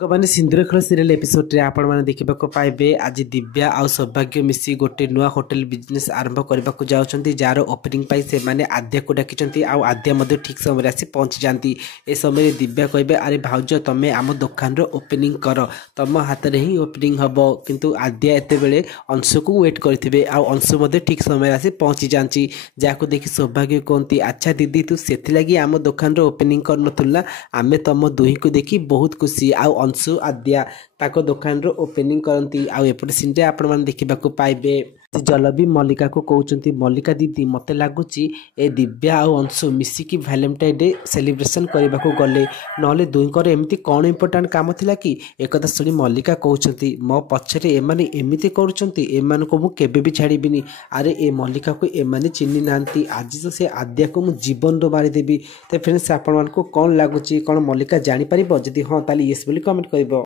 ମାନେ ସିନ୍ଦୁର ଖେଳ ସିରିयल ଏପିସୋड रे आपण माने देखिबा को पाइबे आज दिव्या आ सौभाग्य मिसी गोटे नुआ होटल बिजनेस आरंभ करबा को जाउछंती जार ओपनिंग पाई से माने आद्या को डाकिचंती आ आद्या मध्ये ठीक समय आसी पहुंच जांती। ए समय दिव्या कहबे अरे भाउज तमे आम दुकान रो ओपनिंग कर तम हाथ रे ही ओपनिंग हबो किंतु आद्या एते बेले अंशु को वेट करथिबे आ अंशु मध्ये ठीक समय आसी पहुंची जांची जाको देखि सौभाग्य कोंती अच्छा दीदी तू सेथि लागि आम दुकान रो ओपनिंग कर नथुला आमे तम दुही को देखि बहुत खुशी आ अंशु आद्या ताको दुकान रो ओपनिंग करती आउ एपटे सीन रे आपण माने देखिबा को पाइबे जलबी मल्लिका को कहउचंती मल्लिका दीदी मते लागुची ए दिव्या आ अंशु मिसिकी वैलेंटाइन डे सेलिब्रेशन करबा को गले नले दुईकर एमती कोन इंपोर्टेंट काम थिला कि एकदा सुनी मल्लिका कहउचंती मो पछरे एमाने एमिति करूचंती एमान को मु केबे भी छाड़ीबिनी अरे ए मल्लिका को एमाने चिन्नी नांती आज तो से आद्या को मु जीवन रो मारी देबी। ते फ्रेंड्स आपण मान को कोन लागुची कोन मल्लिका जानि परिबो जदी हां ताली यस बोली कमेंट करबो।